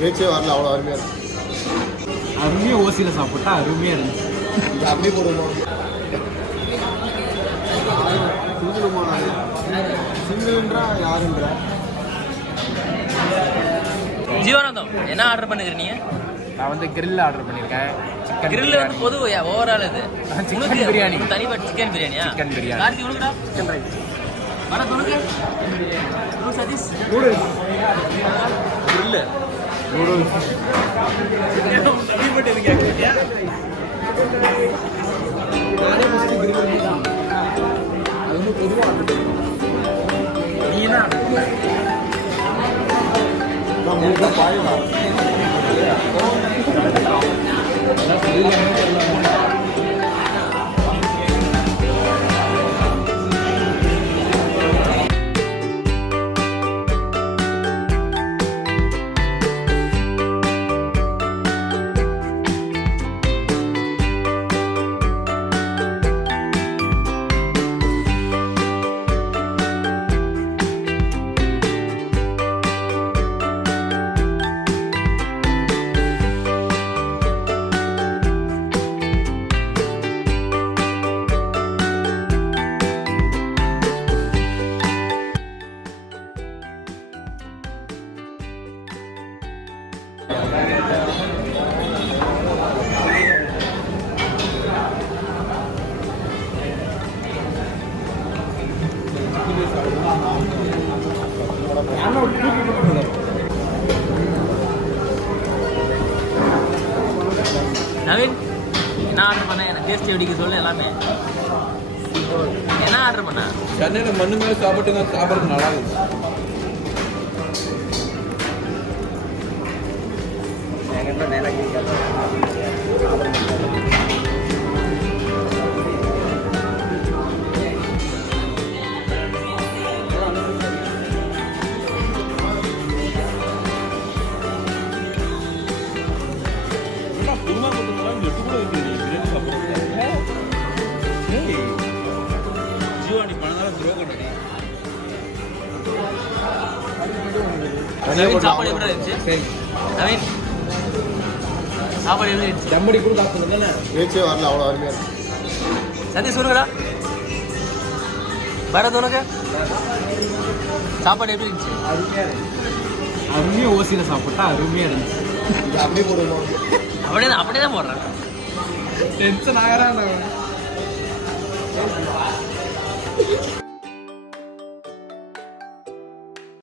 பேச்சே வரல, அவ்வளோ அருமையாக இருக்கு. அருமையாக ஓசியில் சாப்பிட்டா அருமையாக இருந்துச்சு. இது அப்படியே போடுவோம். சிங்கிள்ன்றா யாருன்றா? ஜீவானந்தம் என்ன ஆர்டர் பண்ணுறீங்க? நான் வந்து கிரில் ஆர்டர் பண்ணியிருக்கேன். சிக்கன் கிரில் வந்து பொது ஓவரால் இது சிக்கன் பிரியாணி. தனிப்பட்ட சிக்கன் பிரியாணியா? சிக்கன் பிரியாணி. கார்த்தி உனக்குடா? Chicken rice. வர துணுக்கு சதீஷ் நூடுல்ஸ். இல்லை நூடுல்ஸ். தனிப்பட்ட இது கேட்குறியா? நானே ஃபஸ்ட்டு கிரில் தான். அது வந்து பொதுவாக நீ என்ன நான் முழுக்க பாயலாம். நவீன் என்ன ஆர்டர் பண்ண? எனக்கு டேஸ்ட் எப்படிக்க சொல்லு எல்லாமே. என்ன ஆர்டர் பண்ண? சென்னையில் மண்ணு மேலே சாப்பிட்டுங்க, சாப்பிட்றது நல்லா இருக்குது. நவீன் சாப்பாடு எப்படி இருந்துச்சு? நவீன் சாப்பாடு எப்படி இருந்துச்சு? தம்படி கூட சாப்பிடுங்க தானே. பேச்சே வரல, அவ்வளோ அருமையாக இருக்கு. சதீஷ் சொல்லுங்கடா. பரத் உனக்கு சாப்பாடு எப்படி இருந்துச்சு? அருமையாக ஓசியில் சாப்பிட்டா அருமையாக இருந்துச்சு. இது அப்படியே போடுவோம். அப்படியே தான் போடுறேன். டென்ஷன் ஆகிறான்.